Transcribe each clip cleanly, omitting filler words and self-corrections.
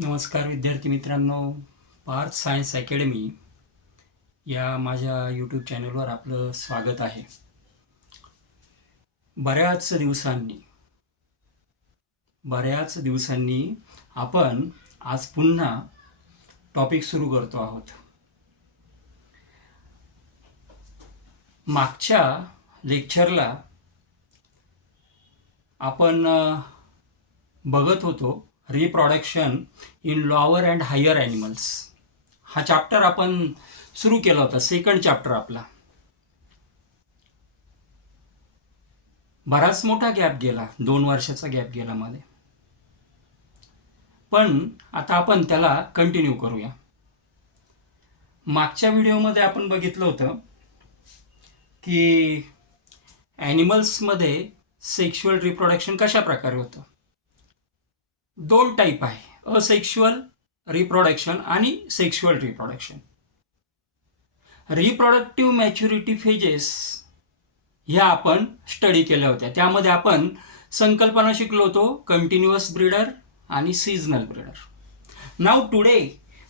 नमस्कार विद्यार्थी मित्रांनो. पार्थ सायन्स अकॅडमी या माझ्या यूट्यूब चॅनलवर आपलं स्वागत आहे. बऱ्याच दिवसांनी आपण आज पुन्हा टॉपिक सुरू करतो आहोत. मागच्या लेक्चरला आपण बघत होतो reproduction in lower and higher animals. हा चॅप्टर आपण सुरू केला होता, सेकंड चॅप्टर आपला. बराच मोठा गॅप गेला, 2 वर्षाचा गॅप गेला मध्ये, पण आता आपण त्याला कंटिन्यू करूया. मागच्या व्हिडिओमध्ये आपण बघितलं होतं की ॲनिमल्समध्ये सेक्शुअल रिप्रोडक्शन कशा प्रकारे होतं. 2 टाईप आहे, असेक्शुअल रिप्रोडक्शन आणि sexual reproduction. Reproductive maturity phases ह्या आपण स्टडी केल्या होत्या. त्यामध्ये आपण संकल्पना शिकलो होतो, कंटिन्युअस ब्रीडर आणि seasonal breeder. Now today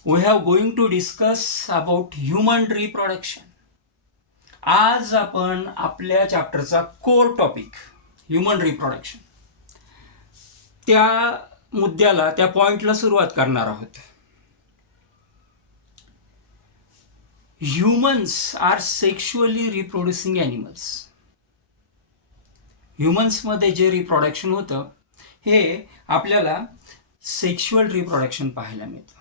we have going to discuss about human reproduction. आज आपण आपल्या चॅप्टरचा कोर टॉपिक ह्युमन रिप्रोडक्शन, त्या मुद्द्याला, त्या पॉइंटला सुरुवात करणार आहोत. Humans are sexually reproducing animals. ह्युमन्समध्ये जे रिप्रोडक्शन होतं हे आपल्याला सेक्शुअल रिप्रोडक्शन पाहायला मिळतं.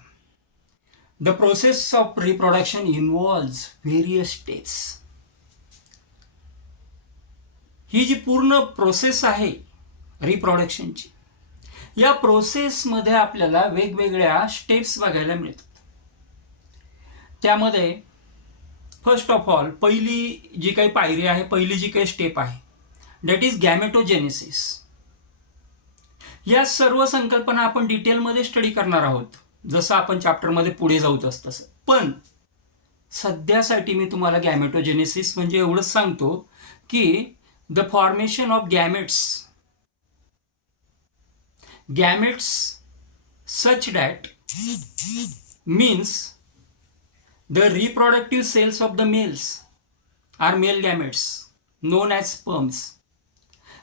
The process of reproduction involves various steps. ही जी पूर्ण प्रोसेस आहे रिप्रोडक्शनची, या प्रोसेसमध्ये आपल्याला वेगवेगळ्या स्टेप्स बघायला मिळतात. त्यामध्ये फर्स्ट ऑफ ऑल पहिली जी काही पायरी आहे, पहिली जी काही स्टेप आहे, दॅट इज गॅमेटोजेनेसिस. या सर्व संकल्पना आपण डिटेलमध्ये स्टडी करणार आहोत, जसं आपण चॅप्टरमध्ये पुढे जाऊ तसं. पण सध्यासाठी मी तुम्हाला गॅमेटोजेनेसिस म्हणजे एवढंच सांगतो की the formation of gametes such that means the reproductive cells of the males are male gametes known as sperms,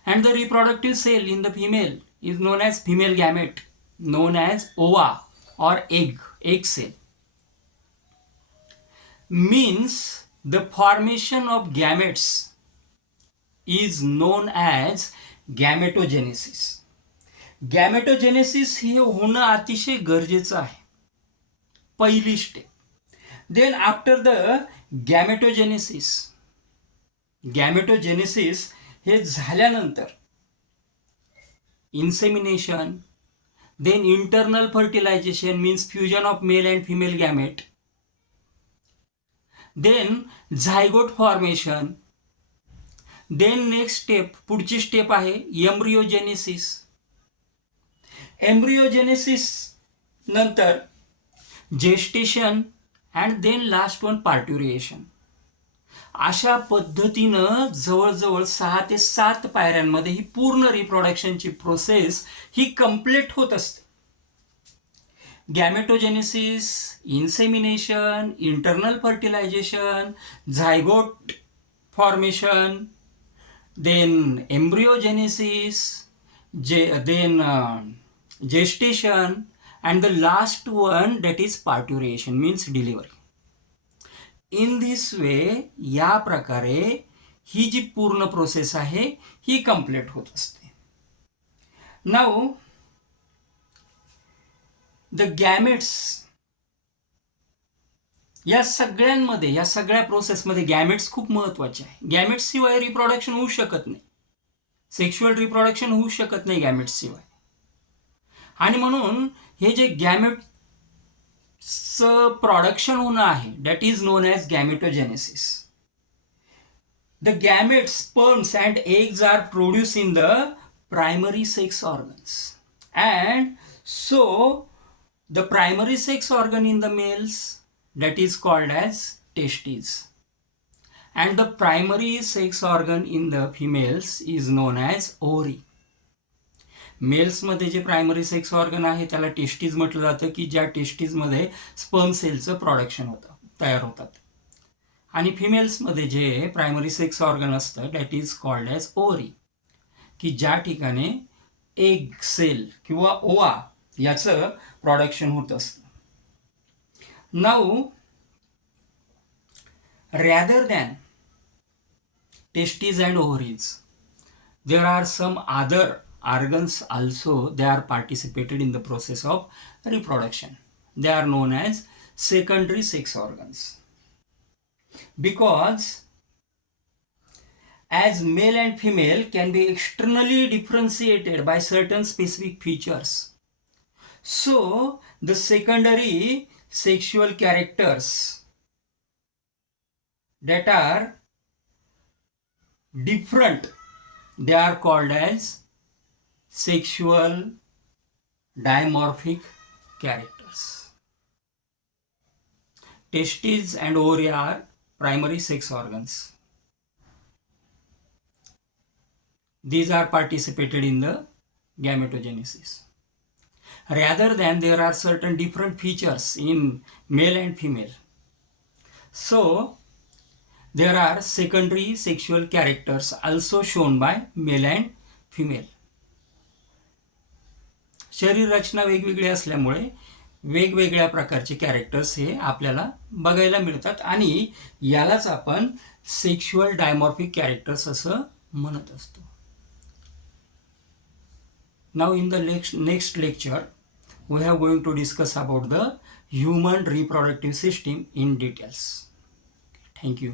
and the reproductive cell in the female is known as female gamete known as ova or egg cell. Means the formation of gametes is known as gametogenesis. Gametogenesis हे होणं अतिशय गरजेचं आहे, पहिली step. Then after the gametogenesis हे झाल्यानंतर insemination, then internal fertilisation means fusion of male and female gamete, then zygote formation, then next step, पुढची step आहे एम्ब्रियोजेनेसिस. एम्ब्रियोजेनेसिस नंतर gestation and then last one parturition. अशा पद्धतीनं जवळजवळ 6 ते 7 पायऱ्यांमध्ये ही पूर्ण रिप्रोडक्शनची प्रोसेस ही कंप्लीट होत असते. Gametogenesis, insemination, internal fertilisation, zygote formation, then embryogenesis, then gestation, and the last one, that is parturition means delivery. In this way, या प्रकारे ही जी पूर्ण प्रोसेस आहे ही कंप्लीट होत असते. नाउ द गॅमेट्स, या सगळ्यांमध्ये, या सगळ्या प्रोसेसमध्ये गॅमेट्स खूप महत्वाचे आहे. गॅमेट्स शिवाय रिप्रोडक्शन होऊ शकत नाही, सेक्शुअल रिप्रोडक्शन होऊ शकत नाही गॅमेट्स शिवाय. आणि म्हणून हे जे गॅमेट्सचं प्रोडक्शन होणं आहे, that is known as gametogenesis. The gametes, sperms and eggs are produce in the primary sex organs, and so the primary sex organ in the males, that is called as testes, and the primary sex organ in the females is known as ovary. मेल्समध्ये जे primary sex organ आहे त्याला testes म्हटलं जातं, की ज्या टेस्टीजमध्ये sperm सेलचं production होतं, तयार होतात. आणि फिमेल्समध्ये जे प्रायमरी सेक्स ऑर्गन असतं that is called as ovary, की ज्या ठिकाणी एग सेल किंवा ओवा याचं प्रोडक्शन होत असतं. Now rather than testes and ovaries, there are some other organs also. They are participated in the process of reproduction. They are known as secondary sex organs, because as male and female can be externally differentiated by certain specific features, so the secondary sexual characters that are different, they are called as sexual dimorphic characters. Testes and ovary are primary sex organs. These are participated in the gametogenesis. Rather than there are certain different features in male and female, so there are secondary sexual characters also shown by male and female. शरीर रचना वेगवेगळी असल्यामुळे वेगवेगळ्या प्रकारचे characters हे आपल्याला बघायला मिळतात आणि यालाच आपण सेक्शुअल डायमॉर्फिक कॅरेक्टर्स असं म्हणत असतो. Now in the next lecture we have going to discuss about the human reproductive system in details. Thank you.